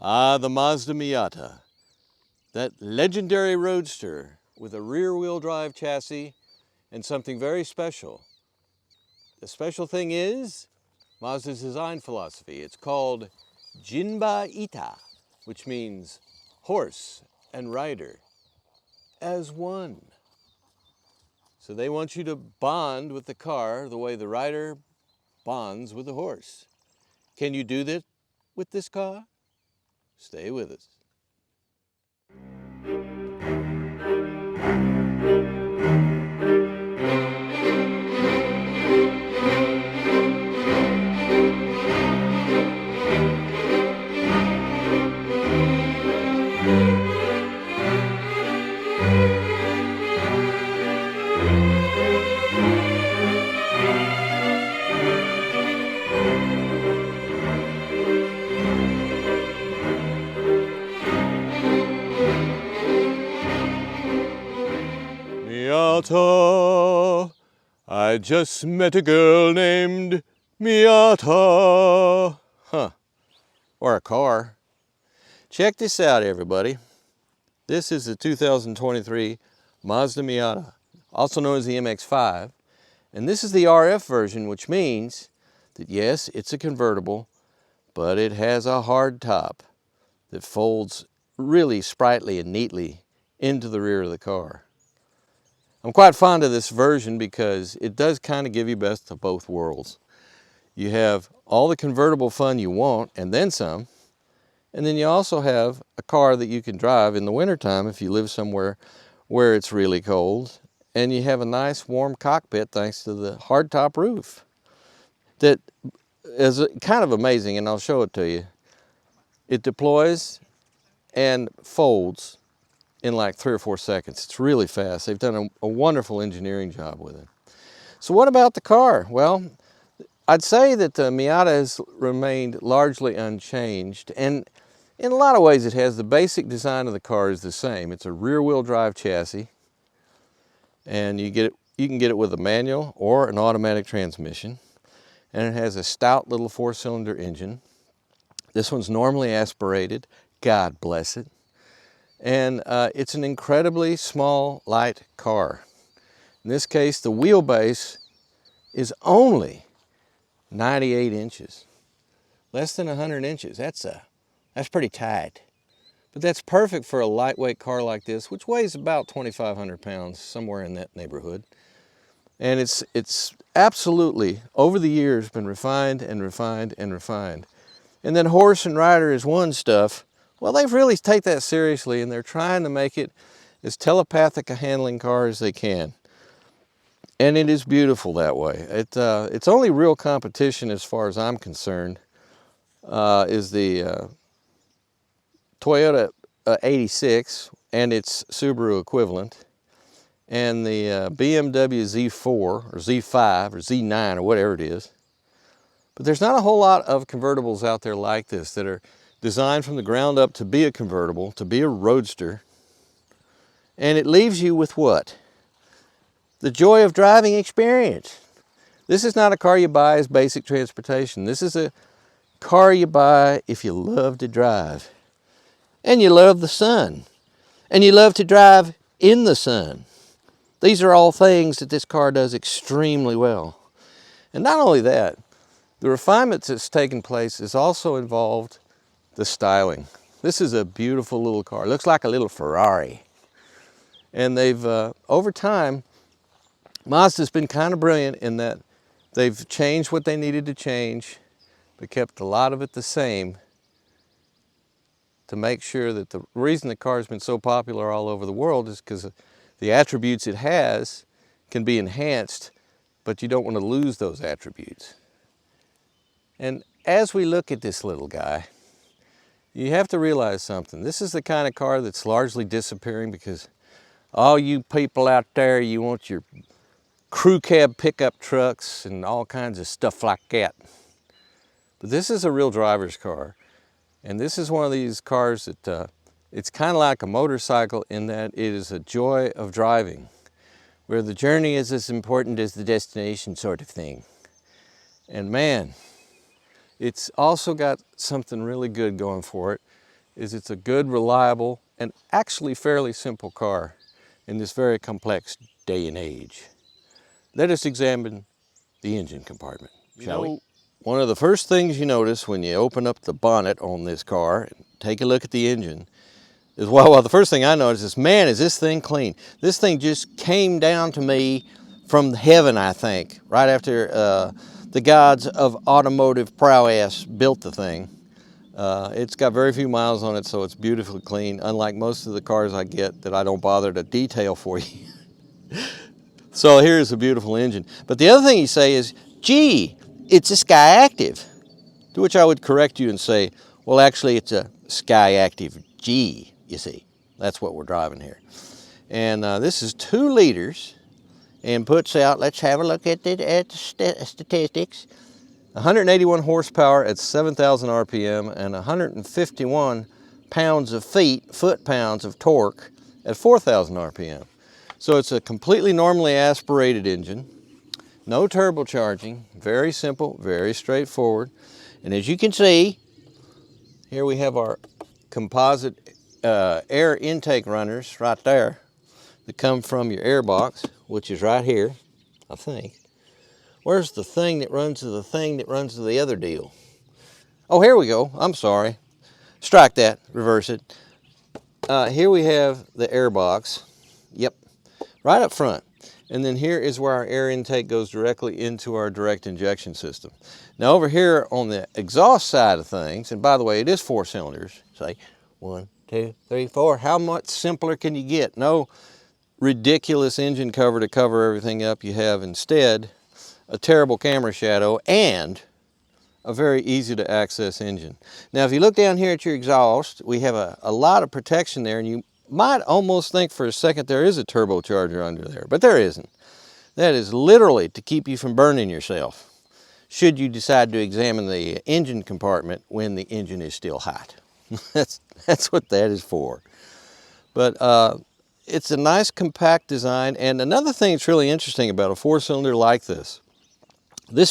Ah, the Mazda Miata. That legendary roadster with a rear-wheel drive chassis and something very special. The special thing is Mazda's design philosophy. It's called Jinba Ita, which means horse and rider as one. So they want you to bond with the car the way the rider bonds with the horse. Can you do that with this car? Stay with us. Miata, I just met a girl named Miata. Huh, or a car. Check this out, everybody. This is the 2023 Mazda Miata, also known as the MX-5. And this is the RF version, which means that yes, it's a convertible, but it has a hard top that folds really sprightly and neatly into the rear of the car. I'm quite fond of this version because it does kind of give you best of both worlds. You have all the convertible fun you want and then some, and then you also have a car that you can drive in the wintertime if you live somewhere where it's really cold, and you have a nice warm cockpit thanks to the hardtop roof. That is kind of amazing, and I'll show it to you. It deploys and folds in like 3 or 4 seconds. It's really fast. They've done a wonderful engineering job with it. So what about the car? Well, I'd say that the Miata has remained largely unchanged, and in a lot of ways it has. The basic design of the car is the same. It's a rear-wheel drive chassis, and you can get it with a manual or an automatic transmission, and it has a stout little 4-cylinder engine. This one's normally aspirated, God bless it. And it's an incredibly small, light car. In this case, the wheelbase is only 98 inches. Less than 100 inches. That's pretty tight. But that's perfect for a lightweight car like this, which weighs about 2,500 pounds, somewhere in that neighborhood. And it's absolutely, over the years, been refined and refined and refined. And then horse and rider as one stuff, well, they've really taken that seriously, and they're trying to make it as telepathic a handling car as they can. And it is beautiful that way. Its only real competition, as far as I'm concerned, is the Toyota 86 and its Subaru equivalent, and the BMW Z4 or Z5 or Z9 or whatever it is. But there's not a whole lot of convertibles out there like this that are designed from the ground up to be a convertible, to be a roadster. And it leaves you with what? The joy of driving experience. This is not a car you buy as basic transportation. This is a car you buy if you love to drive. And you love the sun. And you love to drive in the sun. These are all things that this car does extremely well. And not only that, the refinement that's taken place has also involved the styling. This is a beautiful little car. It looks like a little Ferrari. And they've, over time, Mazda's been kind of brilliant in that they've changed what they needed to change, but kept a lot of it the same to make sure that the reason the car's been so popular all over the world is because the attributes it has can be enhanced, but you don't want to lose those attributes. And as we look at this little guy, you have to realize something. This is the kind of car that's largely disappearing because all you people out there, you want your crew cab pickup trucks and all kinds of stuff like that. But this is a real driver's car. And this is one of these cars that it's kind of like a motorcycle in that it is a joy of driving, where the journey is as important as the destination sort of thing. And man, it's also got something really good going for it. is it's a good, reliable, and actually fairly simple car in this very complex day and age. Let us examine the engine compartment, shall we? One of the first things you notice when you open up the bonnet on this car and take a look at the engine is, well, the first thing I noticed is, man, is this thing clean. This thing just came down to me from heaven, I think, right after the gods of automotive prowess built the thing. It's got very few miles on it, so it's beautifully clean, unlike most of the cars I get that I don't bother to detail for you. So here's a beautiful engine. But the other thing you say is, gee, it's a Sky Active. To which I would correct you and say, well, actually, it's a Sky Active G, you see. That's what we're driving here. And this is 2 liters and puts out, let's have a look at the statistics, 181 horsepower at 7,000 RPM and 151 foot-pounds of torque at 4,000 RPM. So it's a completely normally aspirated engine, no turbocharging, very simple, very straightforward. And as you can see, here we have our composite air intake runners right there that come from your air box, which is right here, I think. Where's the thing that runs to the thing that runs to the other deal? Oh, here we go. I'm sorry. Strike that, reverse it. Here we have the air box. Yep, right up front. And then here is where our air intake goes directly into our direct injection system. Now over here on the exhaust side of things, and by the way, it is 4 cylinders. Say 1, 2, 3, 4. How much simpler can you get? No ridiculous engine cover to cover everything up. You have instead a terrible camera shadow and a very easy to access engine. Now if you look down here at your exhaust, we have a lot of protection there, and you might almost think for a second there is a turbocharger under there, but there isn't. That is literally to keep you from burning yourself, should you decide to examine the engine compartment when the engine is still hot. That's what that is for. But it's a nice compact design, and another thing that's really interesting about a 4-cylinder like this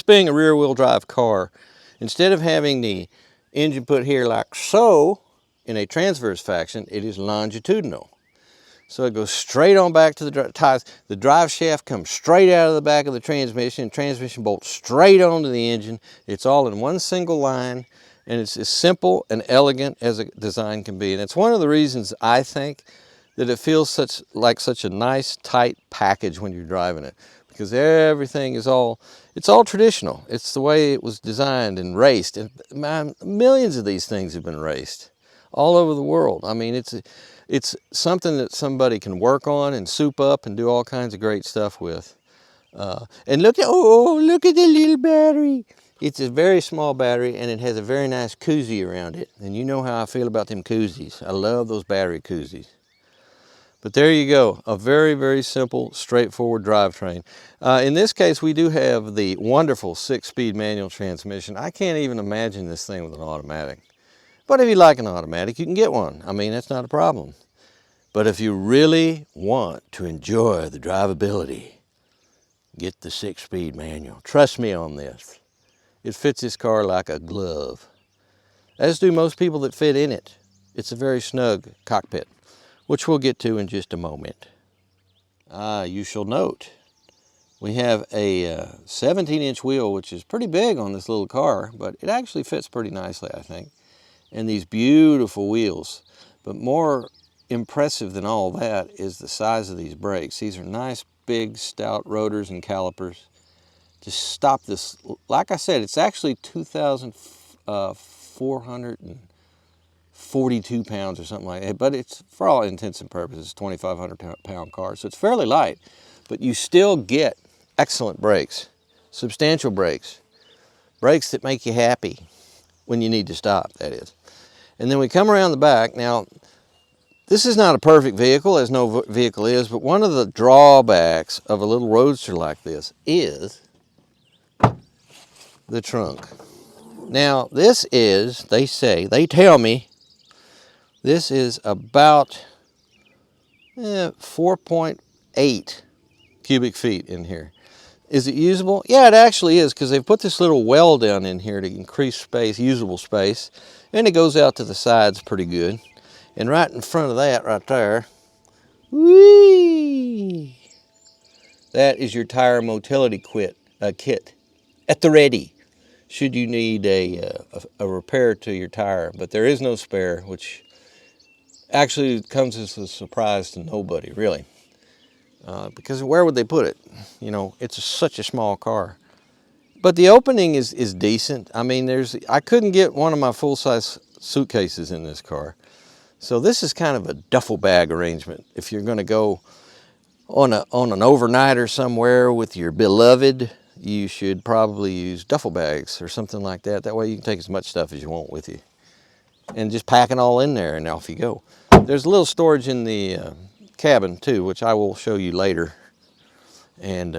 being a rear-wheel drive car, instead of having the engine put here like so in a transverse fashion, it is longitudinal. So it goes straight on back to the tires. The drive shaft comes straight out of the back of the transmission bolts straight onto the engine. It's all in one single line, and it's as simple and elegant as a design can be. And it's one of the reasons I think that it feels like such a nice, tight package when you're driving it, because everything is it's all traditional. It's the way it was designed and raced. And millions of these things have been raced all over the world. I mean, it's something that somebody can work on and soup up and do all kinds of great stuff with. And look at the little battery. It's a very small battery, and it has a very nice koozie around it. And you know how I feel about them koozies. I love those battery koozies. But there you go, a very, very simple, straightforward drivetrain. In this case, we do have the wonderful 6-speed manual transmission. I can't even imagine this thing with an automatic. But if you like an automatic, you can get one. I mean, that's not a problem. But if you really want to enjoy the drivability, get the 6-speed manual. Trust me on this. It fits this car like a glove, as do most people that fit in it. It's a very snug cockpit, which we'll get to in just a moment. You shall note, we have a 17-inch wheel, which is pretty big on this little car, but it actually fits pretty nicely, I think. And these beautiful wheels. But more impressive than all that is the size of these brakes. These are nice, big, stout rotors and calipers to stop this. Like I said, it's actually 2,442 pounds or something like that, but it's, for all intents and purposes, 2,500-pound car, so it's fairly light. But you still get excellent brakes, substantial brakes that make you happy when you need to stop, that is. And then we come around the back. Now, this is not a perfect vehicle, as no vehicle is, but one of the drawbacks of a little roadster like this is the trunk. Now, this is, they tell me, this is about 4.8 cubic feet in here. Is it usable? Yeah, it actually is, because they've put this little well down in here to increase space, usable space, and it goes out to the sides pretty good. And right in front of that, right there, whee! That is your tire motility kit at the ready, should you need a repair to your tire. But there is no spare, which actually comes as a surprise to nobody, really. Because where would they put it? You know, it's such a small car. But the opening is decent. I mean, I couldn't get one of my full-size suitcases in this car. So this is kind of a duffel bag arrangement. If you're going to go on an overnighter somewhere with your beloved, you should probably use duffel bags or something like that. That way you can take as much stuff as you want with you. And just pack it all in there and off you go. There's a little storage in the cabin too, which I will show you later. And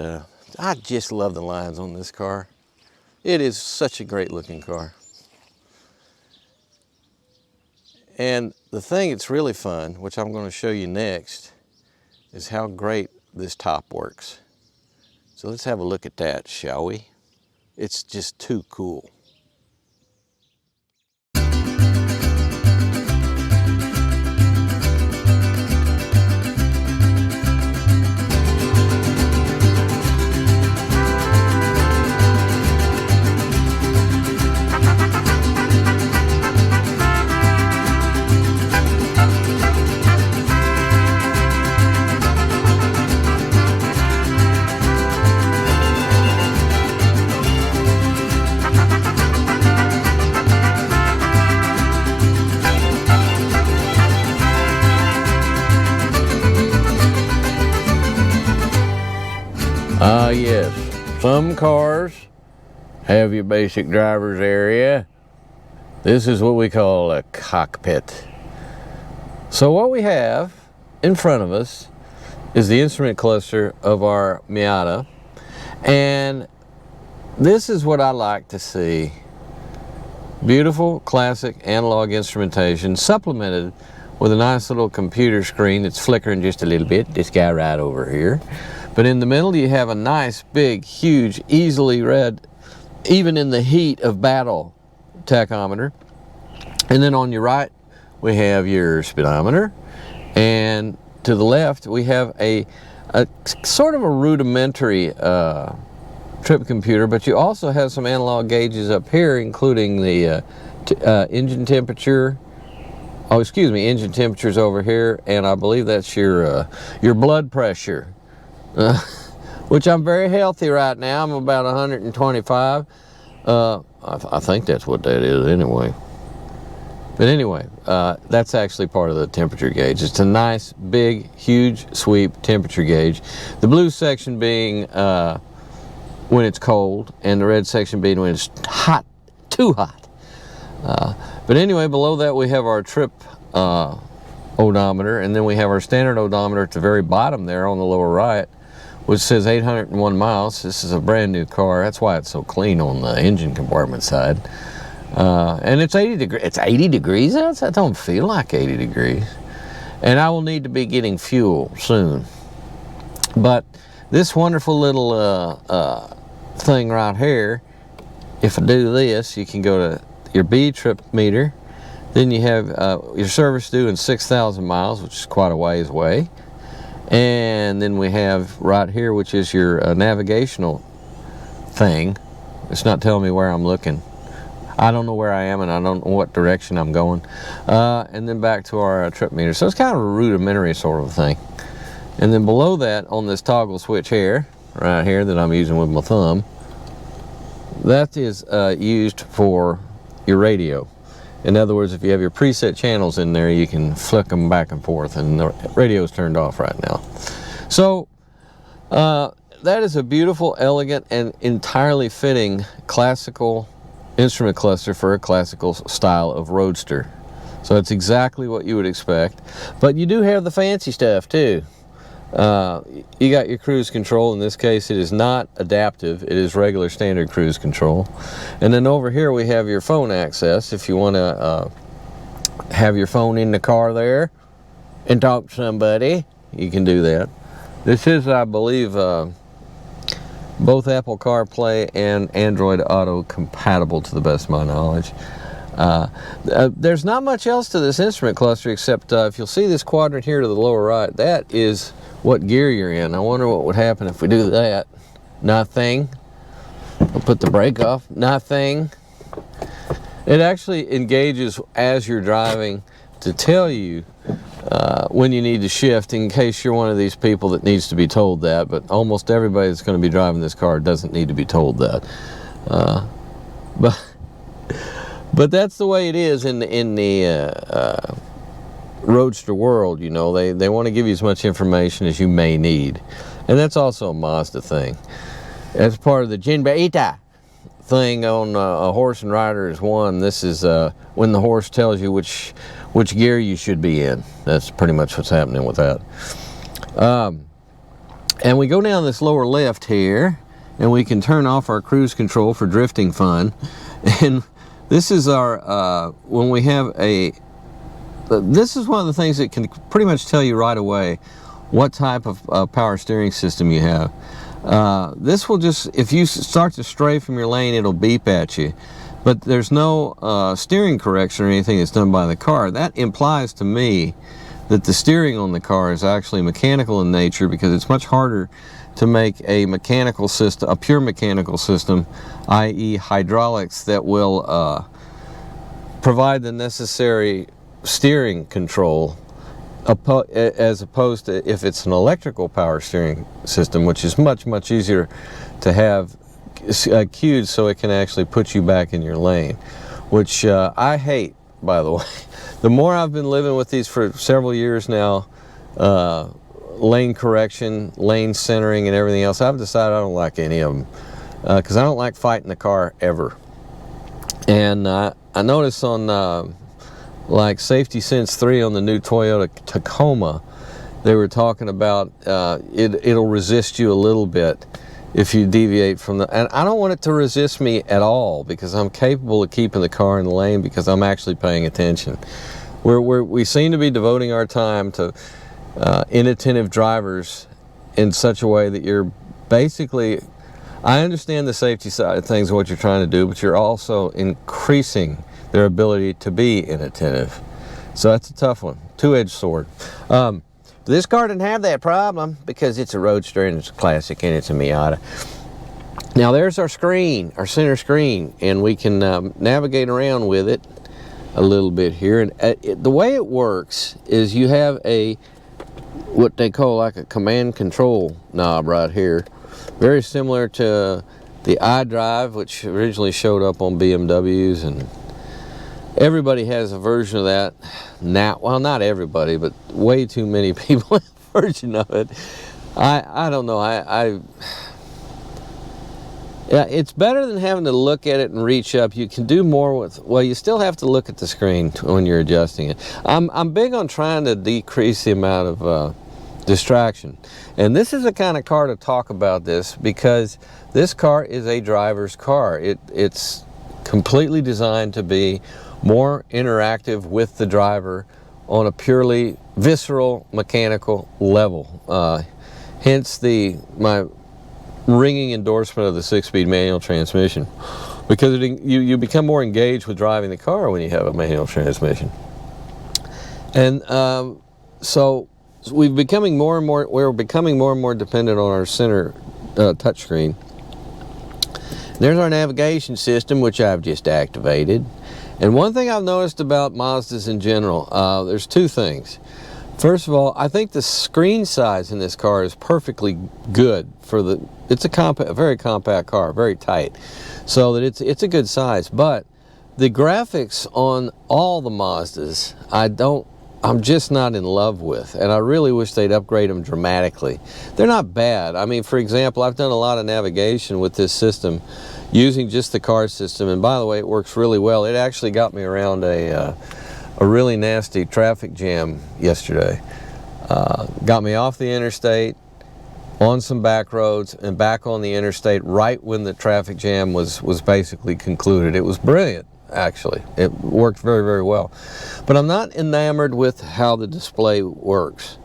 I just love the lines on this car. It is such a great looking car. And the thing that's really fun, which I'm going to show you next, is how great this top works. So let's have a look at that, shall we? It's just too cool. Yes, some cars have your basic driver's area. This is what we call a cockpit. So what we have in front of us is the instrument cluster of our Miata, and this is what I like to see. Beautiful classic analog instrumentation supplemented with a nice little computer screen that's flickering just a little bit, this guy right over here. But in the middle you have a nice, big, huge, easily read, even in the heat of battle, tachometer. And then on your right we have your speedometer, and to the left we have a sort of a rudimentary trip computer, but you also have some analog gauges up here, including the engine temperature. Oh, excuse me, engine temperature's over here, and I believe that's your blood pressure. Which I'm very healthy right now. I'm about 125. I think that's what that is anyway. But anyway, that's actually part of the temperature gauge. It's a nice, big, huge sweep temperature gauge. The blue section being when it's cold, and the red section being when it's hot, too hot. But anyway, below that we have our trip odometer, and then we have our standard odometer at the very bottom there on the lower right, which says 801 miles. This is a brand new car. That's why it's so clean on the engine compartment side. And it's 80 degrees. It's 80 degrees outside. That don't feel like 80 degrees. And I will need to be getting fuel soon. But this wonderful little thing right here, if I do this, you can go to your B trip meter. Then you have your service due in 6,000 miles, which is quite a ways away. And then we have right here, which is your navigational thing. It's not telling me where I'm looking. I don't know where I am, and I don't know what direction I'm going. And then back to our trip meter. So it's kind of a rudimentary sort of thing. And then below that, on this toggle switch here, right here, that I'm using with my thumb, that is used for your radio. In other words, if you have your preset channels in there, you can flick them back and forth, and the radio's turned off right now. So that is a beautiful, elegant, and entirely fitting classical instrument cluster for a classical style of Roadster. So it's exactly what you would expect. But you do have the fancy stuff too. You got your cruise control. In this case, it is not adaptive. It is regular standard cruise control. And then over here we have your phone access. If you want to have your phone in the car there and talk to somebody, you can do that. This is, I believe, both Apple CarPlay and Android Auto compatible to the best of my knowledge. There's not much else to this instrument cluster except if you'll see this quadrant here to the lower right, that is what gear you're in. I wonder what would happen if we do that. Nothing. I'll put the brake off. Nothing. It actually engages as you're driving to tell you when you need to shift, in case you're one of these people that needs to be told that, but almost everybody that's going to be driving this car doesn't need to be told that. But that's the way it is in the Roadster world, you know. They want to give you as much information as you may need. And that's also a Mazda thing. As part of the Jinbaita thing on a Horse-And-Rider-As-One, this is when the horse tells you which gear you should be in. That's pretty much what's happening with that. And we go down this lower left here, and we can turn off our cruise control for drifting fun. And this is our, when we have this is one of the things that can pretty much tell you right away what type of power steering system you have. This will just, if you start to stray from your lane, it'll beep at you. But there's no steering correction or anything that's done by the car. That implies to me that the steering on the car is actually mechanical in nature, because it's much harder to make a mechanical system, a pure mechanical system, i.e. hydraulics, that will provide the necessary steering control, as opposed to if it's an electrical power steering system, which is much, much easier to have cued so it can actually put you back in your lane, which I hate, by the way. The more I've been living with these for several years now, lane correction, lane centering, and everything else, I've decided I don't like any of them, because I don't like fighting the car ever. And I noticed on like Safety Sense 3 on the new Toyota Tacoma, they were talking about it'll resist you a little bit if you deviate from the, and I don't want it to resist me at all, because I'm capable of keeping the car in the lane because I'm actually paying attention. We seem to be devoting our time to inattentive drivers in such a way that you're basically, I understand the safety side of things and what you're trying to do, but you're also increasing their ability to be inattentive. So that's a tough one, two-edged sword. This car didn't have that problem because it's a Roadster and it's a classic and it's a Miata. Now there's our screen, our center screen, and we can navigate around with it a little bit here. And the way it works is you have what they call like a command control knob right here, very similar to the iDrive, which originally showed up on BMWs, and everybody has a version of that now. Well, not everybody, but way too many people have a version of it. I don't know. Yeah, it's better than having to look at it and reach up. You can do more with, well, you still have to look at the screen when you're adjusting it. I'm big on trying to decrease the amount of distraction. And this is the kind of car to talk about this, because this car is a driver's car. It's completely designed to be more interactive with the driver on a purely visceral mechanical level. Hence my ringing endorsement of the 6-speed manual transmission, because you become more engaged with driving the car when you have a manual transmission. And so we're becoming more and more dependent on our center touchscreen. There's our navigation system, which I've just activated. And one thing I've noticed about Mazdas in general, there's two things. First of all, I think the screen size in this car is perfectly good for it's a very compact car, very tight, so that it's a good size. But the graphics on all the Mazdas, I'm just not in love with, and I really wish they'd upgrade them dramatically. They're not bad. I mean, for example, I've done a lot of navigation with this system using just the car system, and by the way, it works really well. It actually got me around a really nasty traffic jam yesterday. Got me off the interstate, on some back roads, and back on the interstate right when the traffic jam was basically concluded. It was brilliant, actually. It worked very, very well. But I'm not enamored with how the display works.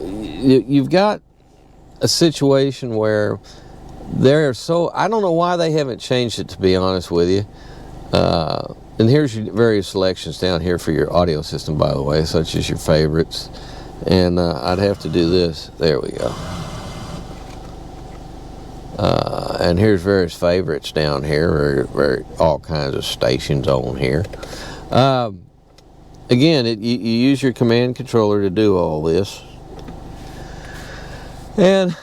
You've got a situation where They're so, I don't know why they haven't changed it, to be honest with you. And here's your various selections down here for your audio system, by the way, such as your favorites. And I'd have to do this. There we go. And here's various favorites down here, all kinds of stations on here. Again, you use your command controller to do all this. And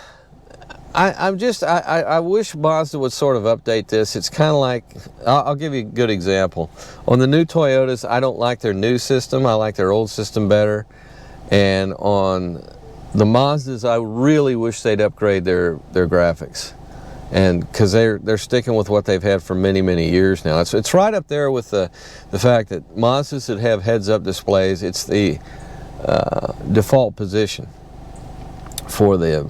I wish Mazda would sort of update this. It's kind of like, I'll give you a good example. On the new Toyotas, I don't like their new system. I like their old system better. And on the Mazdas, I really wish they'd upgrade their graphics. And because they're sticking with what they've had for many, many years now. It's right up there with the fact that Mazdas that have heads-up displays, it's the default position for the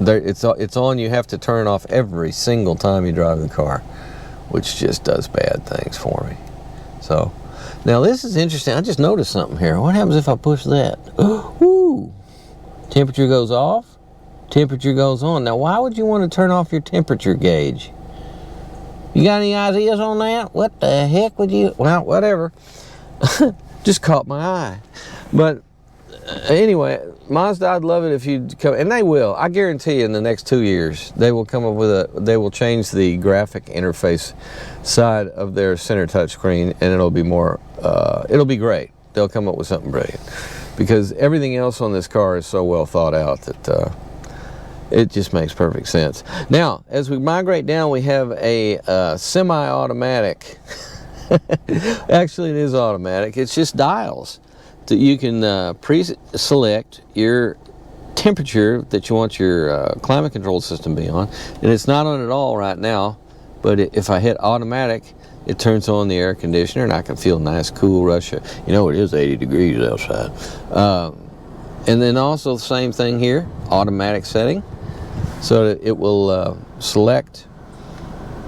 it's on. You have to turn it off every single time you drive the car, which just does bad things for me. So now this is interesting. I just noticed something here. What happens if I push that? Ooh, temperature goes off, temperature goes on. Now why would you want to turn off your temperature gauge? You got any ideas on that? What the heck would you? Well, whatever. Just caught my eye. But anyway, Mazda, I'd love it if you'd come, and they will. I guarantee you in the next 2 years, they will come up with they will change the graphic interface side of their center touch screen, and it'll be more, it'll be great. They'll come up with something brilliant. Because everything else on this car is so well thought out that it just makes perfect sense. Now, as we migrate down, we have a semi-automatic. Actually, it is automatic. It's just dials. That you can pre-select your temperature that you want your climate control system to be on, and it's not on at all right now, but if I hit automatic, it turns on the air conditioner and I can feel nice cool rush. You know, it is 80 degrees outside. And then also the same thing here, automatic setting, so that it will select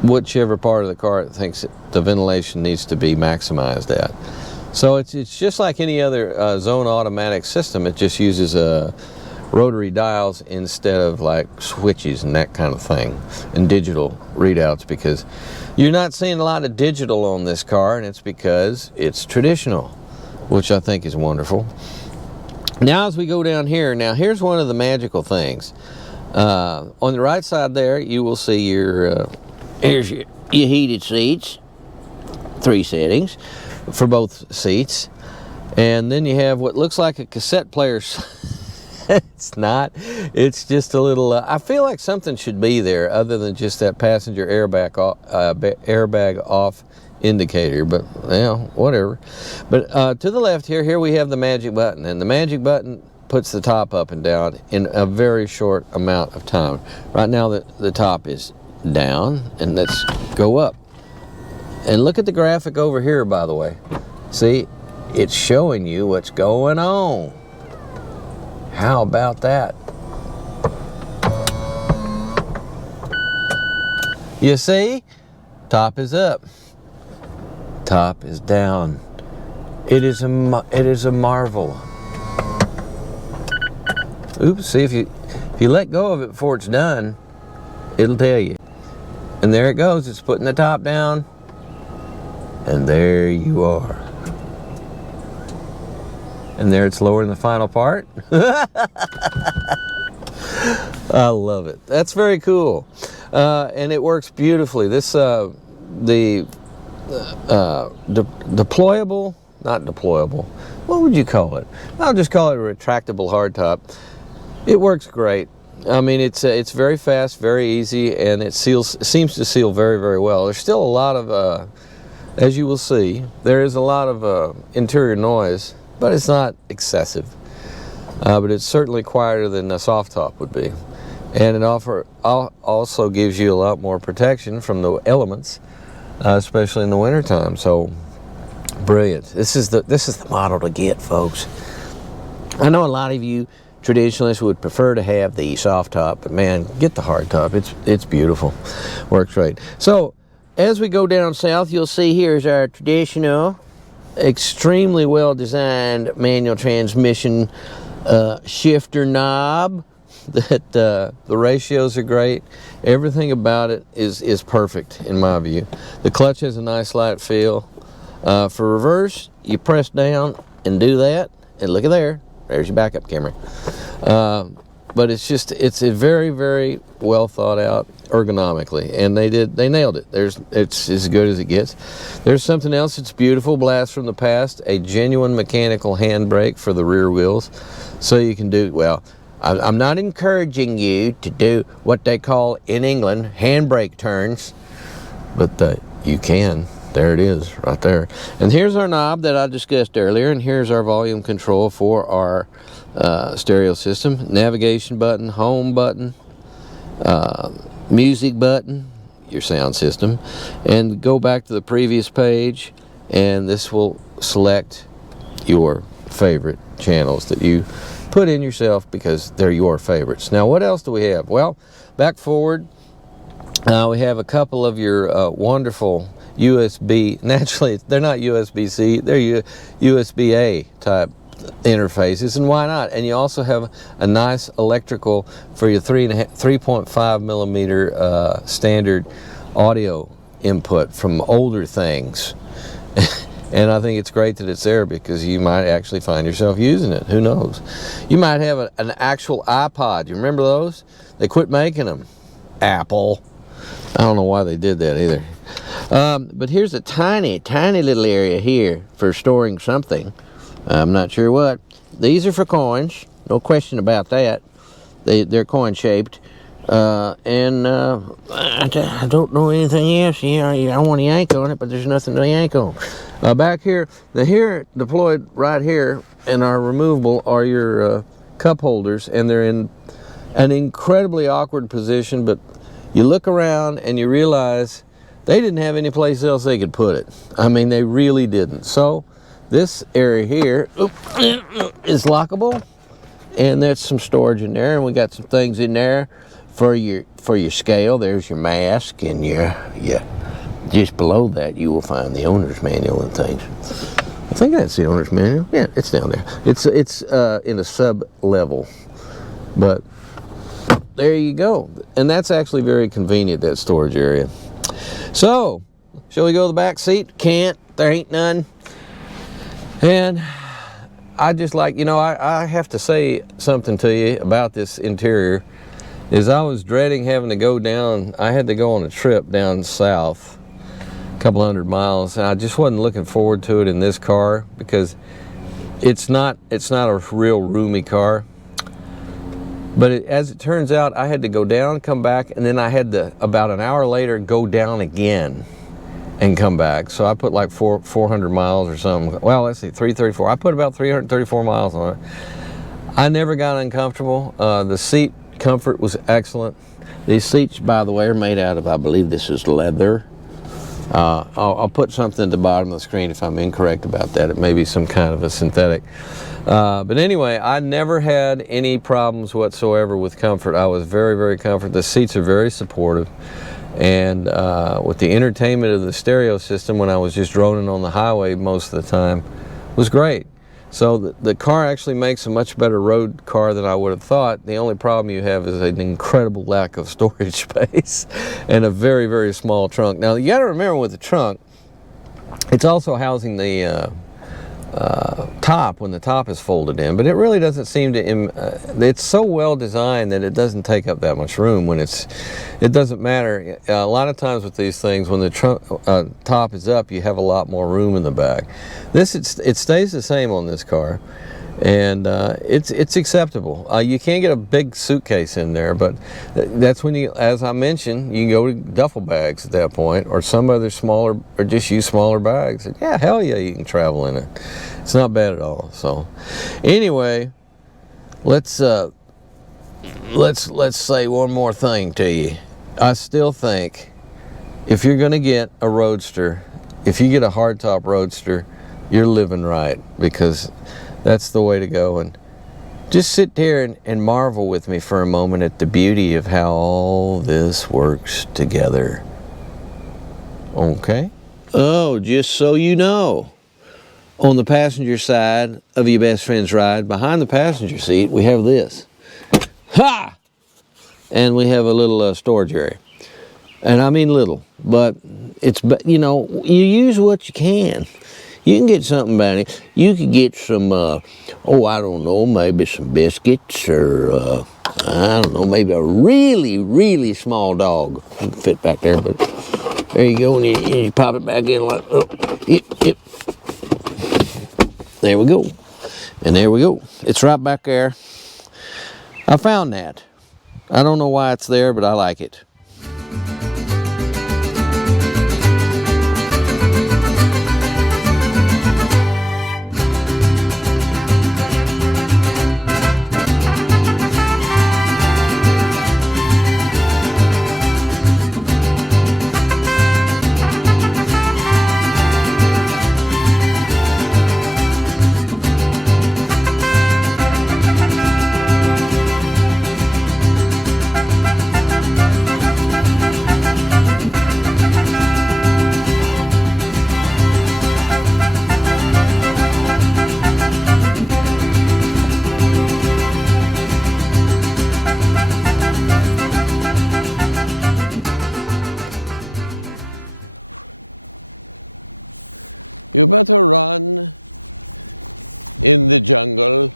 whichever part of the car it thinks the ventilation needs to be maximized at. So it's just like any other zone automatic system. It just uses rotary dials instead of like switches and that kind of thing, and digital readouts, because you're not seeing a lot of digital on this car, and it's because it's traditional, which I think is wonderful. Now as we go down here, now here's one of the magical things. On the right side there, you will see here's your heated seats, 3 settings for both seats, and then you have what looks like a cassette player. It's not, it's just a little I feel like something should be there other than just that passenger airbag off indicator, but whatever. But to the left here we have the magic button, and the magic button puts the top up and down in a very short amount of time. Right now the top is down, and let's go up. And look at the graphic over here, by the way. See, it's showing you what's going on. How about that? You see? Top is up. Top is down. It is a marvel. Oops, see, if you let go of it before it's done, it'll tell you. And there it goes, it's putting the top down. And there you are. And there it's lowering the final part. I love it. That's very cool. And it works beautifully. This, deployable, not deployable, what would you call it? I'll just call it a retractable hardtop. It works great. I mean, it's very fast, very easy, and it seems to seal very, very well. There's still a lot of, as you will see, there is a lot of interior noise, but it's not excessive. But it's certainly quieter than a soft top would be. And it also gives you a lot more protection from the elements, especially in the wintertime. So, brilliant. This is the model to get, folks. I know a lot of you traditionalists would prefer to have the soft top, but man, get the hard top. It's beautiful. Works great. So, as we go down south, you'll see here's our traditional, extremely well designed manual transmission shifter knob. that the ratios are great. Everything about it is perfect in my view. The clutch has a nice light feel. For reverse, you press down and do that, and look at there's your backup camera. But it's a very, very well thought out ergonomically, and they nailed it. It's as good as it gets. There's something else that's beautiful, blast from the past, a genuine mechanical handbrake for the rear wheels, so you can do, well, I'm not encouraging you to do what they call in England handbrake turns, but you can. There it is, right there. And here's our knob that I discussed earlier, and here's our volume control for our stereo system. Navigation button, home button, music button, your sound system. And go back to the previous page, and this will select your favorite channels that you put in yourself because they're your favorites. Now, what else do we have? Well, back forward, we have a couple of your wonderful USB, naturally they're not USB-C, they're USB-A type interfaces, and why not? And you also have a nice electrical for your 3.5 millimeter standard audio input from older things. And I think it's great that it's there because you might actually find yourself using it. Who knows? You might have an actual iPod. You remember those? They quit making them. Apple. I don't know why they did that either. But here's a tiny, tiny little area here for storing something. I'm not sure what. These are for coins. No question about that. They're coin shaped. I don't know anything else. Yeah, I want to yank on it, but there's nothing to yank on. Back here, here deployed right here and are removable are your cup holders, and they're in an incredibly awkward position, but you look around and you realize they didn't have any place else they could put it. I mean, they really didn't. So this area here is lockable, and there's some storage in there, and we got some things in there for your scale. There's your mask, and just below that you will find the owner's manual and things. I think that's the owner's manual. Yeah, it's down there. It's in a sub level, but there you go. And that's actually very convenient, that storage area. So, shall we go to the back seat? Can't. There ain't none. And I just like, I have to say something to you about this interior. Is I was dreading having to go down. I had to go on a trip down south, a couple 100 miles, and I just wasn't looking forward to it in this car because it's not a real roomy car. But as it turns out, I had to go down, come back, and then I had to, about an hour later, go down again and come back. So I put like 400 miles or something. Well, let's see, 334. I put about 334 miles on it. I never got uncomfortable. The seat comfort was excellent. These seats, by the way, are made out of, I believe this is leather. I'll put something at the bottom of the screen if I'm incorrect about that. It may be some kind of a synthetic. But anyway, I never had any problems whatsoever with comfort. I was very, very comfortable. The seats are very supportive. And with the entertainment of the stereo system, when I was just droning on the highway most of the time, was great. So the car actually makes a much better road car than I would have thought. The only problem you have is an incredible lack of storage space and a very, very small trunk. Now, you got to remember with the trunk, it's also housing the top when the top is folded in, but it really doesn't seem to, it's so well designed that it doesn't take up that much room when it doesn't matter. A lot of times with these things, when the trunk top is up, you have a lot more room in the back. It stays the same on this car, and it's acceptable. You can't get a big suitcase in there, but that's when you, as I mentioned, you can go to duffel bags at that point, or some other smaller, or just use smaller bags. And yeah, hell yeah, you can travel in it. It's not bad at all. So anyway, let's say one more thing to you. I still think if you're going to get a Roadster, if you get a hardtop Roadster, you're living right, because that's the way to go. And just sit there and marvel with me for a moment at the beauty of how all this works together. Okay? Oh, just so you know, on the passenger side of your best friend's ride, behind the passenger seat, we have this. Ha! And we have a little storage area. And I mean little, but it's, you know, you use what you can. You can get something about it. You could get some, oh, I don't know, maybe some biscuits or, I don't know, maybe a really, really small dog. You can fit back there, but there you go, and you pop it back in like, oh, yep. There we go. And there we go. It's right back there. I found that. I don't know why it's there, but I like it. You better run in the jungle.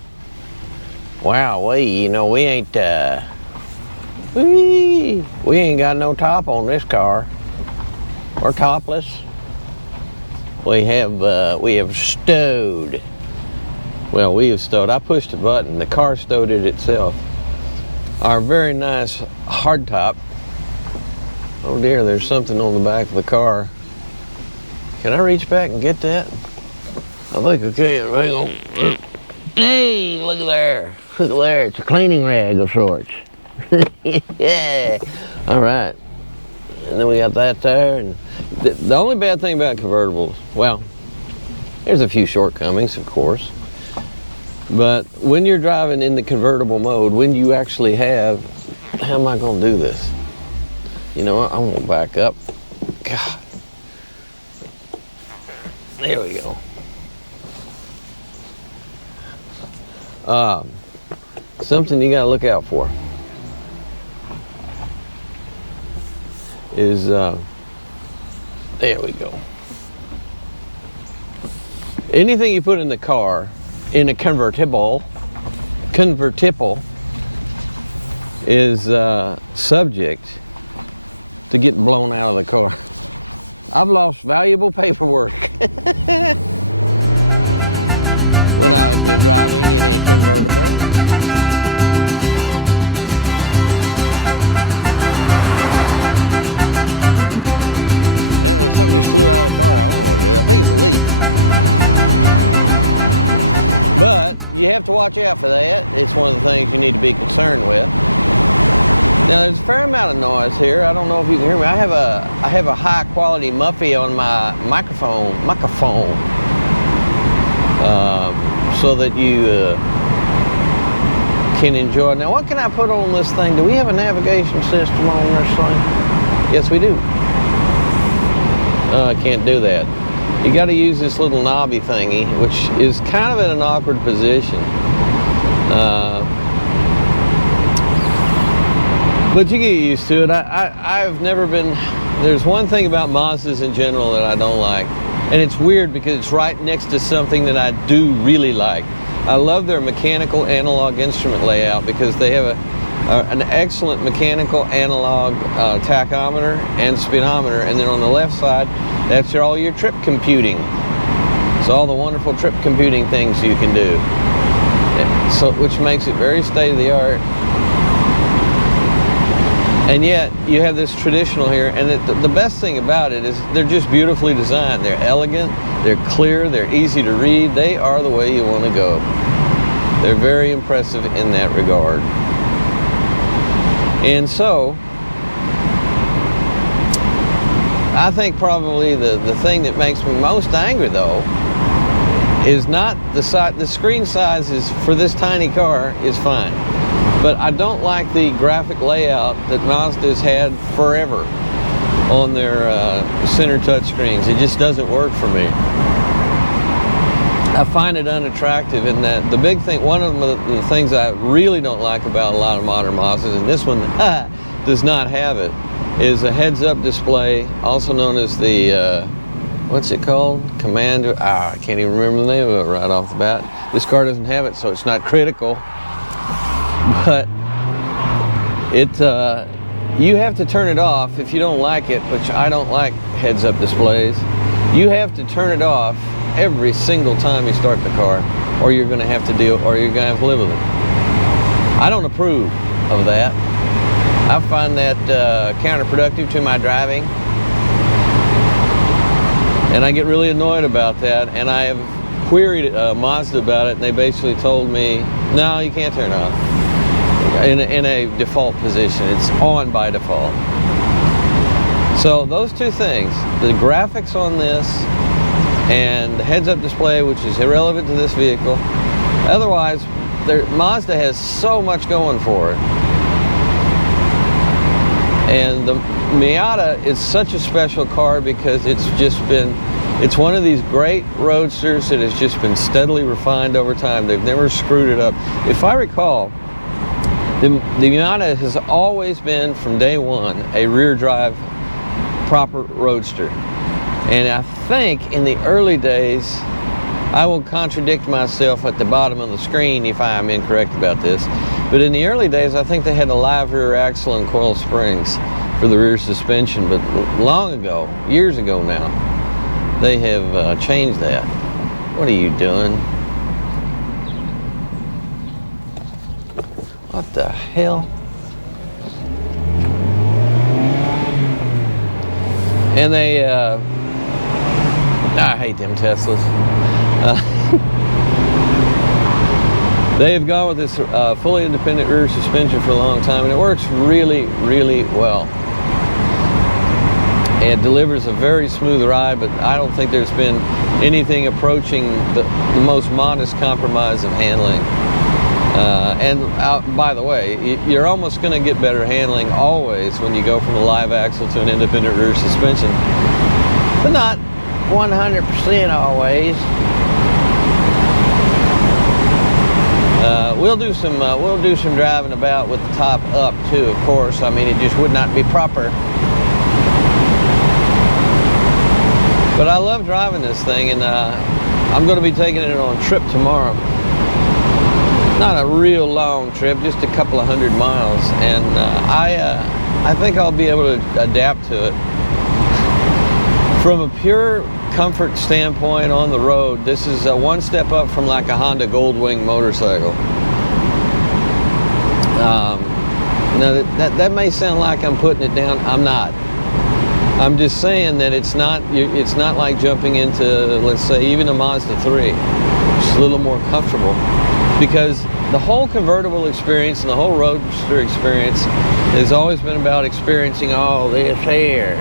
Wow, you know, we ain't got no top on this car. We're topless. We have stowed. Well, we have stowed. I pushed a button. The car stowed it itself. Our very nice hardtop. Oh dear, there's something on the back of the car. Can I reach back and get that? I think I can. Hang on. Hey, look at there. Look at there. It's a cleaning rag of sorts. Yeah. All right. And then we got that there. And the only bad thing about convertibles, well, there's a few shortcomings, of course. But when you're driving in the convertible mode, when you actually have, how am I going to do this? You know what? I'm going to back up. God. There we go. Something you gotta look out for is, there we go. Anything you put in the car, in a convertible, is subject to getting blown out of the car. I've lost valuable paperwork when I've been driving in a convertible. There's something just flew out of the car. I don't know what it is. I think it's a leaf. But you have to watch out for that. It's one of the things you need to be concerned with. Now there's a fair amount of noise here. I don't know if you can hear me. I have a high quality Muffy on my microphone, so that you can enjoy. Now what can I put on this thing? Do we have a navigation system on this thing? Yes, we do. I can't do that. You got to use this little knobby thingy, which is kind of in an awkward position. But you get used to it. I've never been, there's one thing about Mazdas in general that I don't like, and it's weird because it's right next to something that I do really like. I love their mechanical analog instrument layout because they have an excellent mechanical analog tachometer and speedometer, and then on the left side, that's all your trip computing. So all the wonderful trip computing things you can do. So, which makes it very state-of-the-art. And yet, you have this traditional here, and the best thing about it is they're just beautifully designed. They're elegant, they're clear, they're easy to read. They are the way you want to go. They're very impressive in that regard. And so, I think probably the thing that makes me most angry, though, is not the size. The screen size is, for this tiny car, is fine. But I don't like the graphic layout that Mazda's had forever on their center touch screens. It just doesn't work for me. I find it unattractive in that the big thing, one of the things I really don't like about a lot of modern Mazdas, and this one does not have it, is a heads-up display, also known as the, what's it called? Commander, I can't even remember the name of it right off the bat. This car doesn't have it, so it's not critical. But you have to turn it off if you don't like it, which I don't like heads-up displays. You have to turn it off every single time you start the car, or you're going to have to live with it. I don't approve of that. I find that counterproductive to my driving, and I get really annoyed about that. And I have queried Mazda about it, and they basically told me, no, you can't turn it off in a default position. It's on by default. So those two things, the graphics on this and the heads-up display, which is irrelevant to this vehicle. Otherwise, Mazda has so much going for it. And the Miata is such a special car because it's one of these great roadsters that has just been steadily refined over time. They've never screwed it up. If I recall, the Miata has always been, from day one, a rear drive proper roadster. And I think in the early days, I will contradict myself at the bottom of the screen if I am incorrect about this, but in the early days I think they had a live rear axle and coil springs for the rear suspension, but long ago, years ago now, they have changed that. What are you doing? What the hell? And they I hate them Teslas. They have gone with this fully independent rear suspension for a long time, and it works really, really well. It delivers a very smooth ride, but I don't think there's been anything approaching the most modest compromise of handling. By the way, you're almost going to get better handling always when you go from a live axle to an independent rear suspension, but not 100% always. We'll do some driving about with the top up too, of course. I mean, it just would not be proper. But I love driving this thing, and I'm going to be taking it on a trip tomorrow. Not a real long trip, just a couple of 100 miles, and I think I'll be able to adapt to it. From a pure comfort standpoint on the road, this is one step up from like a Honda Goldwing motorcycle. Now that may sound like I'm putting it down. I'm not. I'm just saying that it's not like jumping into, let's say, even a Mazda 3. It's a little more comfortable, because the whole convertible experience and the whole roadster experience has always been about experiencing all this here.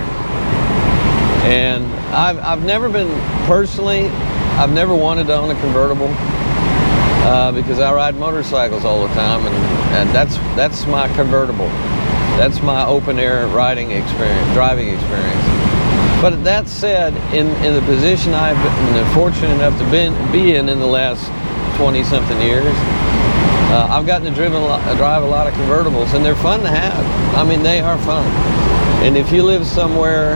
And I've never been, personally, I've never wanted to own a convertible because I ride motorcycles all the time, and that's my convertible. That's my open air riding experience, driving experience. But that said, in the position I've been fortunate enough to be in the last 20-something years, I've gotten to drive a lot of convertibles, and they're fun to have. I mean, they are fun. And if you live somewhere,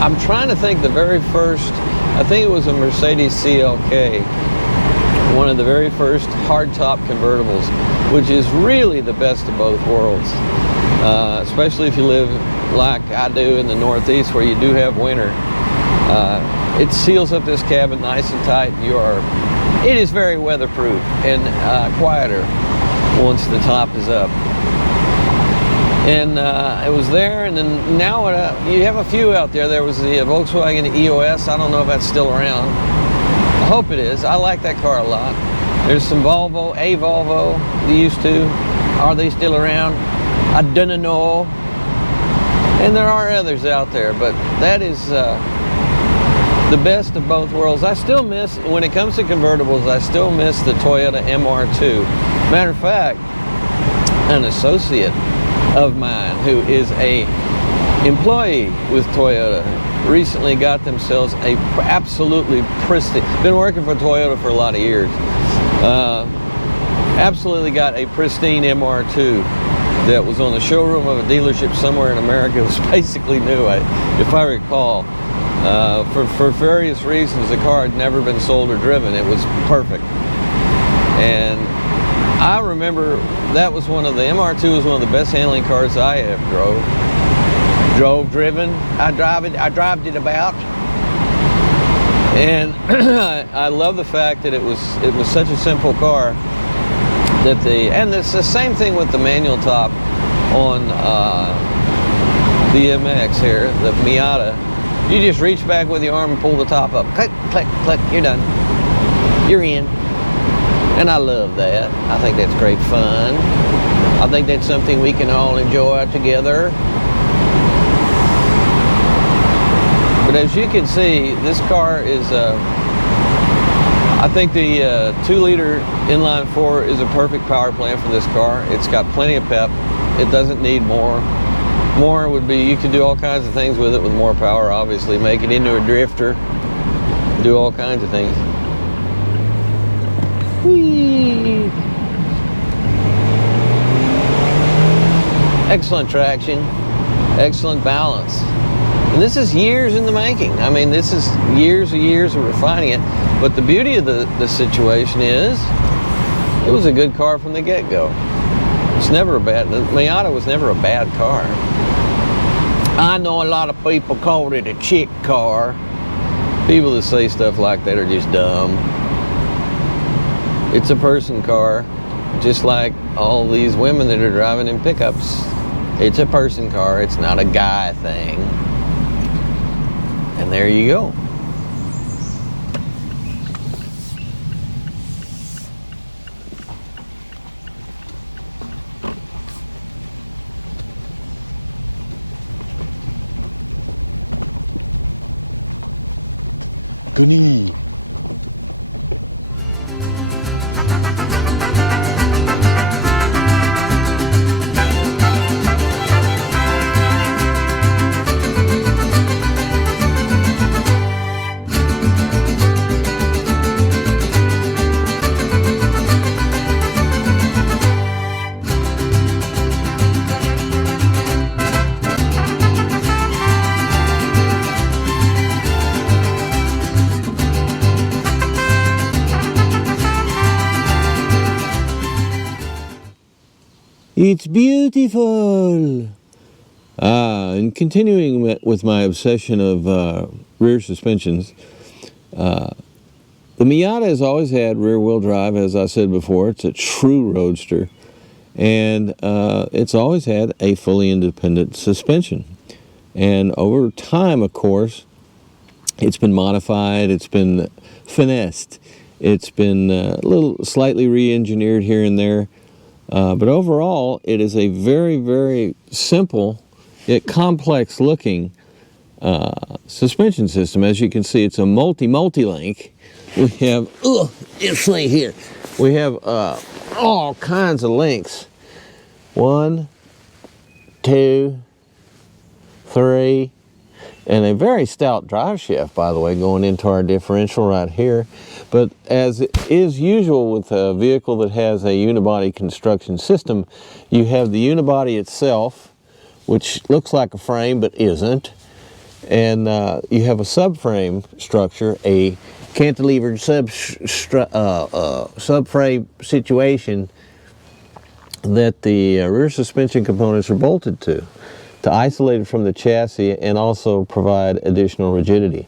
I'm trying to think the very first, I think it was a Mercedes CLK, one of the very first hardtop convertibles, which is really the best of both worlds, especially if you live like I do in the Northeast, where you do have winter. It seals up this cabin nice and tight. It is very weatherproof and quieter once the top is up. And it was there, and then now you have a few out there. There was the Volkswagen EOS. I don't know if that's still around. I hope it is. I like that car a lot. There's some Volvo, they used to. Are they still around? I don't know. And there are others out there, but that is the best of both worlds. I still miss, when it comes to convertibles, I still miss the Toyota MR2. Matter of fact, an associate of mine who is a employee with Toyota recently got themselves a absolutely pristine, been working for Toyota for a lot of years, absolutely got a pristine MR2 that was on the showroom of a dealership somewhere in America. It was basically new, if I recall. For various reasons, the car had never been sold or driven. It was perfect. And I remember that was one of the, MR2 was one of the best handling cars I ever driven. I drive it about. And I love the fact that it was such a simple car that and it's the same thing with the manual top on the MX here, the Miata. You just reach back with your arm and pull the top up. Click, click, click, you're done. You're in. And I love that. I think that's great fun. I think that's something we can all enjoy together. But as you can see, this car is, I think the 2-liter inline-4 is a perfect power plant for this car. It's got plenty of pep. It doesn't need more. More would be, you can do all kinds of things with it with more power, obviously. Make it into a drifter. Do all kinds of things. Whee! Excellent traction. Excellent balance. And this is years in the making. I mean, this is years and years of refining it. But the beauty of the situation is, it was a good car from the get-go. It's never a bad, the Miata was never a bad car. I know a lot of people called it a chick car. People that say stuff like that are just dumb. It's a person car, just like all these women that are driving in pickups. It's a person car, it's not a guy thing. And there you go. Goodney. It's beautiful. And continuing with my obsession of rear suspensions, the Miata has always had rear-wheel drive, as I said before. It's a true roadster. And it's always had a fully independent suspension. And over time, of course, it's been modified, it's been finessed, it's been a little slightly re-engineered here and there. But overall, it is a very, very simple yet complex looking suspension system. As you can see, it's a multi-link. We have, this thing here. We have all kinds of links. 1, 2, 3, and a very stout drive shaft, by the way, going into our differential right here. But as is usual with a vehicle that has a unibody construction system, you have the unibody itself, which looks like a frame but isn't. And you have a subframe structure, a cantilevered subframe situation that the rear suspension components are bolted to isolate it from the chassis and also provide additional rigidity.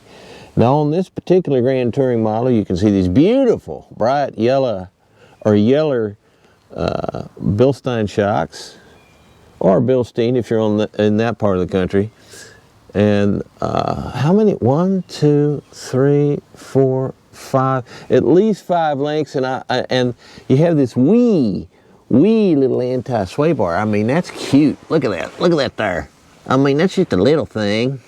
Now on this particular Grand Touring model, you can see these beautiful bright yellow or yeller Bilstein shocks, or Bilstein if you're in that part of the country. And how many? 1, 2, 3, 4, 5, at least 5 links, and you have this wee little anti-sway bar. I mean, that's cute. Look at that. Look at that there. I mean, that's just a little thing,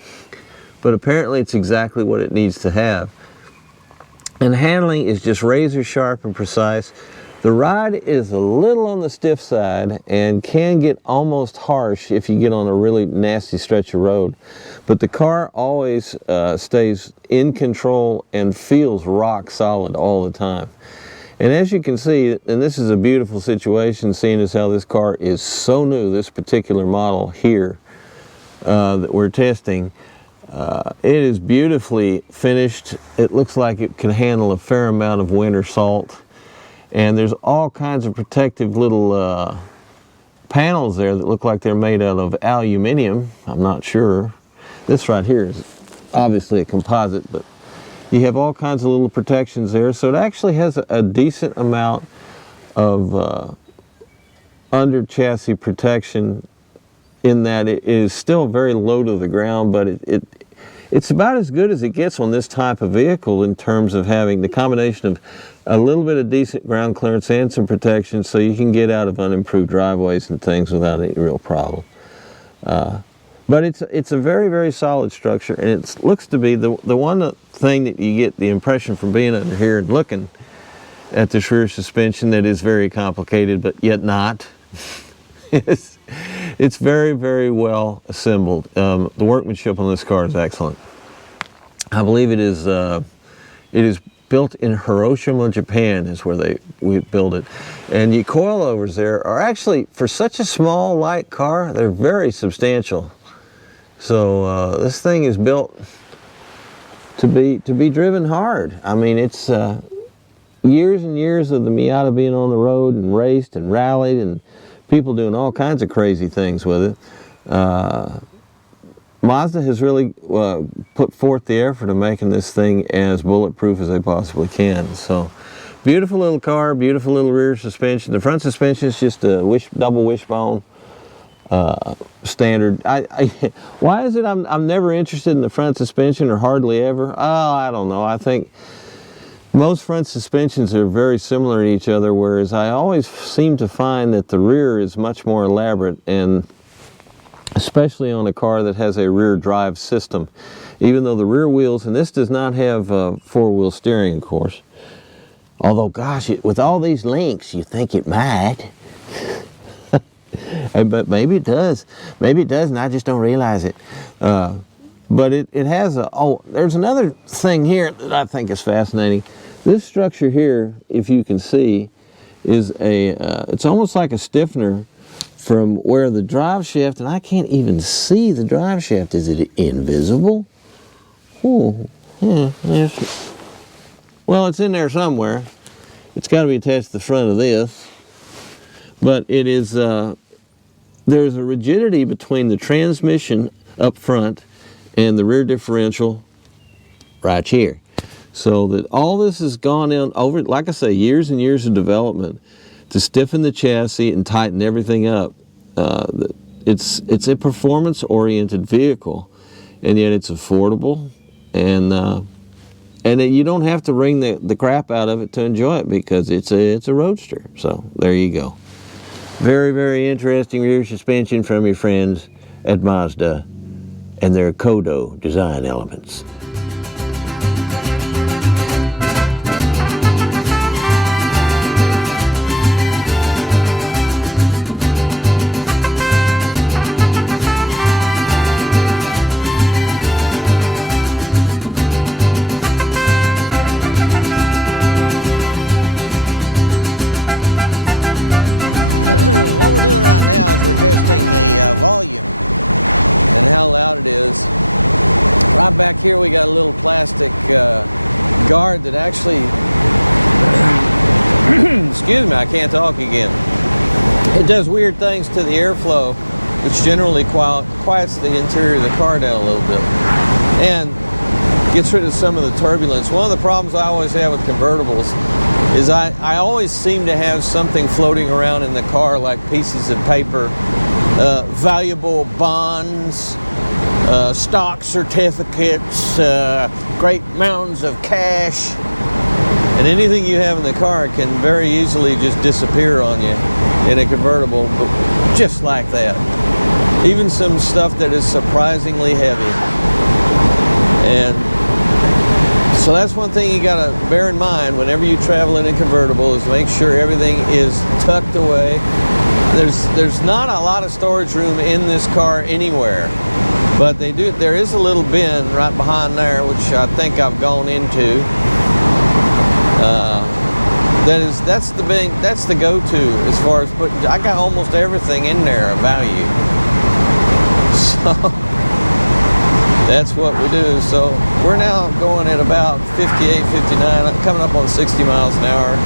but apparently it's exactly what it needs to have. And handling is just razor sharp and precise. The ride is a little on the stiff side and can get almost harsh if you get on a really nasty stretch of road. But the car always stays in control and feels rock solid all the time. And as you can see, and this is a beautiful situation, seeing as how this car is so new, this particular model here that we're testing, it is beautifully finished. It looks like it can handle a fair amount of winter salt. And there's all kinds of protective little panels there that look like they're made out of aluminum. I'm not sure. This right here is obviously a composite, but you have all kinds of little protections there. So it actually has a decent amount of under chassis protection, in that it is still very low to the ground, but it's about as good as it gets on this type of vehicle in terms of having the combination of a little bit of decent ground clearance and some protection, so you can get out of unimproved driveways and things without any real problem. But it's a very, very solid structure, and it looks to be the one thing that you get the impression from being under here and looking at this rear suspension that is very complicated, but yet not. It's very, very well assembled. The workmanship on this car is excellent. I believe it is built in Hiroshima, Japan, is where we built it. And the coilovers there are actually, for such a small, light car, they're very substantial. So this thing is built to be driven hard. I mean, it's years and years of the Miata being on the road and raced and rallied, and people doing all kinds of crazy things with it. Mazda has really put forth the effort of making this thing as bulletproof as they possibly can. So, beautiful little car, beautiful little rear suspension. The front suspension is just a double wishbone standard. Why is it I'm never interested in the front suspension, or hardly ever? Oh, I don't know. I think most front suspensions are very similar to each other, whereas I always seem to find that the rear is much more elaborate, and especially on a car that has a rear drive system. Even though the rear wheels, and this does not have four-wheel steering, of course. Although, gosh, with all these links, you think it might. But maybe it does. Maybe it does, and I just don't realize it. But it has there's another thing here that I think is fascinating. This structure here, if you can see, is it's almost like a stiffener from where the drive shaft, and I can't even see the drive shaft. Is it invisible? Oh, yeah, yes. Well, it's in there somewhere. It's got to be attached to the front of this. But it is, there's a rigidity between the transmission up front and the rear differential right here. So that all this has gone in over, like I say, years and years of development to stiffen the chassis and tighten everything up. It's a performance-oriented vehicle, and yet it's affordable, and you don't have to wring the crap out of it to enjoy it, because it's a Roadster. So there you go. Very, very interesting rear suspension from your friends at Mazda and their Kodo design elements. What we're doing right now is we're testing the volume and how loud it is. Right back here we got a little plastic guard that actually, excuse me, I can't talk again. It does weird things to the airflow, which generally quiets the interior of the car down a little bit and gets rid of some of the turbulence. One of the problems I always have with convertibles is I always seem to have something floating around in the car, like pieces of paper, valuable bonds, stock certificates, great mounds of cash, and anything you have in the car can very easily just disappear on you in a convertible, just like that. Even some stuff that is surprisingly heavy. And So that's one thing you gotta bear in mind whenever you travel in a convertible, is make sure everything is tucked away. There's not a lot of storage room in this car anywhere, but there is a little bin right behind there, which I think I've gone into. That's the go-to as far as putting. I got almost everything in there of value. So that's what we do. So we're now going at about 58, 59, coming up on 60 miles an hour.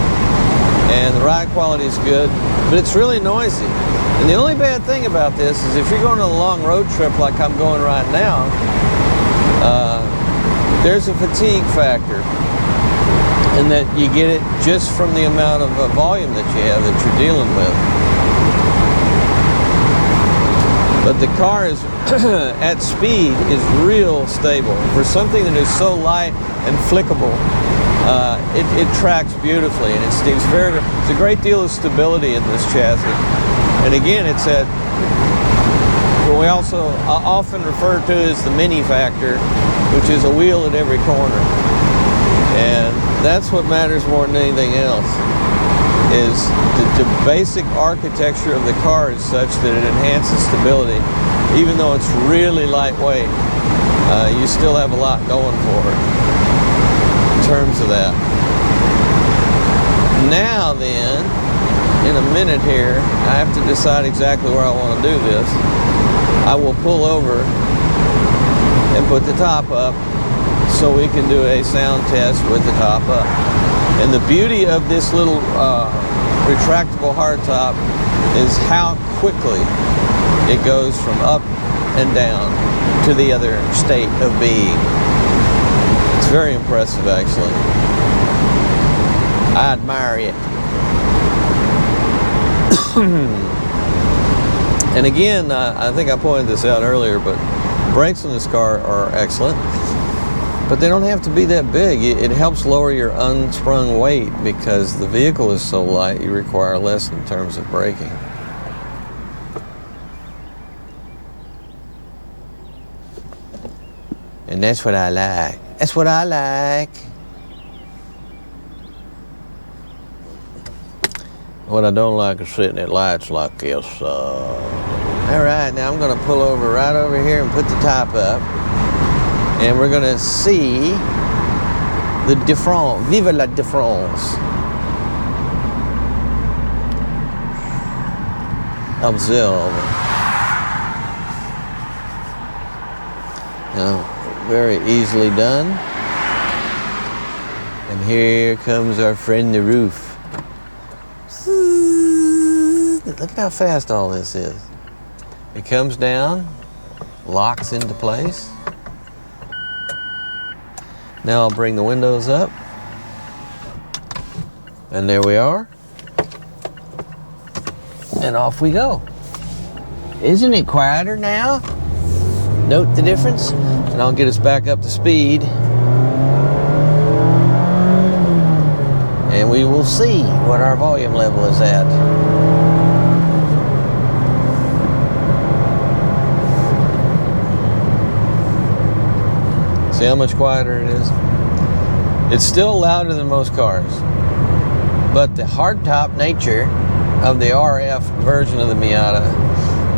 And the ride quality is good, but it's really noisy. And the only bad thing about this is if you're going on a long road trip like I'm going right now, there's a fatigue factor. And that you get it just from the amount of volume that you have that you're dealing with. But the car is, at speed, is real stable. For something that is so light and flickable, it tracks beautifully, and it's a great deal of stability in this chassis. And again, it's at what we also often refer to as the mini factor, which is a wheel at every corner. And that's what matters more than anything else, is the basic architecture of the car is such that it enhances stability. Even though it's really lightweight, you still have a lot going for it in terms of that. Now then, in a minute here, I have to decide exactly where I want to do this. I will pull over and put the top up, so we can do a sound test with the top up. And the beauty of this little retractable hardtop is how quickly it goes from up and down to the other state of being. It's very impressive, actually. I admire it. And again, I think I pointed this out earlier, but brakes on this car are excellent. But they don't have to be that big. It helps lower your unsprung weight because the vehicle is so light, you require less in terms of braking. And that's what I like. That's what I like. What I don't like is sitting at lights like this. All right, now I'm gonna pull over right over here and put the top up. And we're gonna see the différence. Vive la différence. Observe. Now, very easily done. And here comes our friend the roof. Look at how fast all this is. It comes down, locks into place. Now I'll bring the windows up. And there we are. And off we go. Isn't it quieter now? Note the difference? And I'll get us back up to speed. And we will see what our volume level is at. See how much quieter it is? It's still louder than most cars, but the hardtop nature of the RF version of the Miata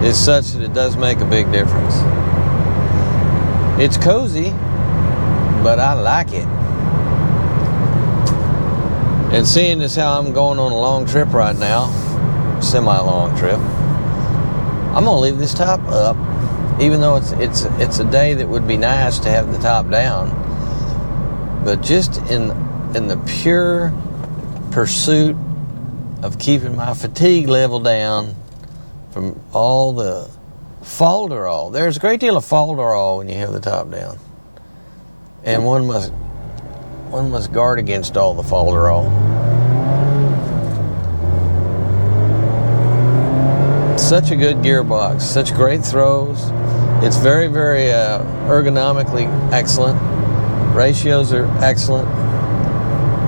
is such that it does make a big difference. It's cozy, but I like it. And seeing as how I'm going on a long trip right now, semi-long trip, I'm gonna leave this top up. Even though it's a day that would be nice to have the top down, but just in the pure pursuit of keeping my fatigue level down from all the falderall. There's a great deal of falderall when you have the top down, and one must guard against all the falderall. Such a good gearbox, such great throws. It's very, very ergonomically excellent. Ratios are excellent.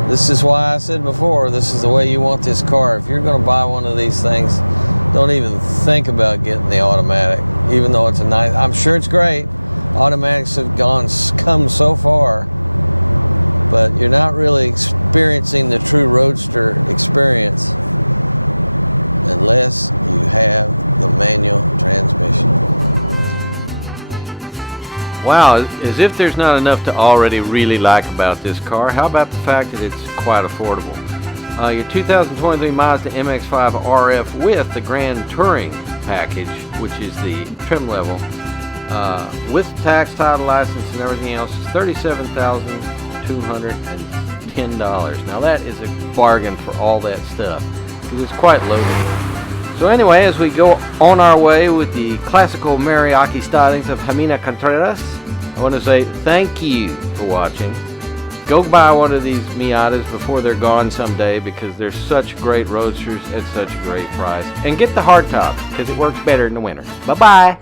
This is why I said before, this is the way you want this car. If you're going to buy one of these things, don't even think about getting the automatic, even though it's a nice, I'm sure it's great. Automatics have come so far. but you're not really experiencing the true Roadster experience unless you have the manual transmission. Wow, as if there's not enough to already really like about this car, how about the fact that it's quite affordable? Your 2023 Mazda MX-5 RF with the Grand Touring package, which is the trim level, with tax, title, license, and everything else, is $37,210. Now that is a bargain for all that stuff, because it's quite loaded. So anyway, as we go on our way with the classical mariachi stylings of Jimena Contreras, I want to say thank you for watching. Go buy one of these Miatas before they're gone someday, because they're such great roadsters at such a great price. And get the hardtop, because it works better in the winter. Bye-bye.